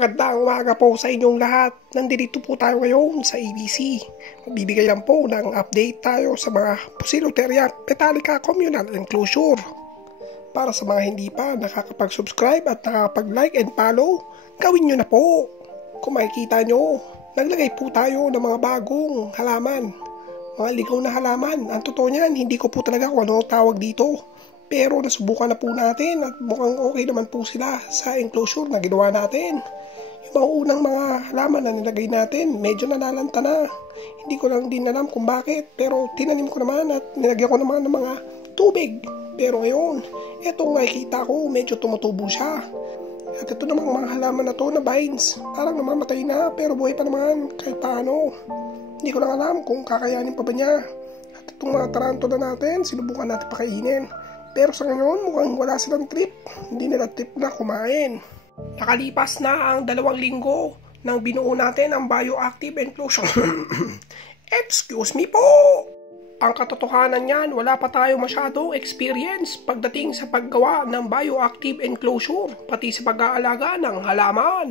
Magandang umaga po sa inyong lahat. Nandito po tayo ngayon sa ABC. Magbibigay lang po ng update tayo sa mga Poecilotheria metallica communal enclosure. Para sa mga hindi pa nakakapag-subscribe at nakakapag-like and follow, gawin nyo na po. Kung makikita nyo, naglagay po tayo ng mga bagong halaman. Mga ligaw na halaman. Ang totoo niyan, hindi ko po talaga kung ano tawag dito. Pero nasubukan na po natin at mukhang okay naman po sila sa enclosure na ginawa natin. Yung mga unang mga halaman na nilagay natin, medyo nalalanta na. Hindi ko lang din alam kung bakit, pero tinanim ko naman at nilagyan ko naman ng mga tubig. Pero ngayon, etong nakikita ko, medyo tumutubo siya. At ito namang mga halaman na to na vines, parang namamatay na pero buhay pa naman kahit paano. Hindi ko lang alam kung kakayanin pa ba niya. At itong mga tarantula natin, sinubukan natin pakainin. Pero sa ngayon, mukhang wala silang trip. Hindi nila trip na kumain. Nakalipas na ang 2 linggo nang binuo natin ang bioactive enclosure. Excuse me po! Ang katotohanan niyan, wala pa tayo masyadong experience pagdating sa paggawa ng bioactive enclosure, pati sa pag-aalaga ng halaman.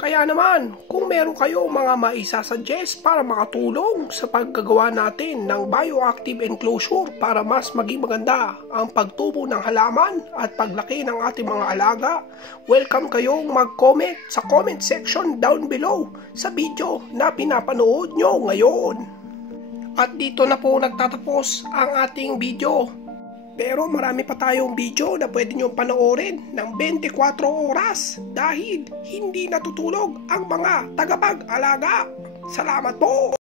Kaya naman, kung meron kayo mga maisasuggest para makatulong sa paggagawa natin ng bioactive enclosure para mas maging maganda ang pagtubo ng halaman at paglaki ng ating mga alaga, welcome kayong mag-comment sa comment section down below sa video na pinapanood nyo ngayon. At dito na po nagtatapos ang ating video. Pero marami pa tayong video na pwede nyo panoorin ng 24 oras dahil hindi natutulog ang mga tagapag-alaga. Salamat po!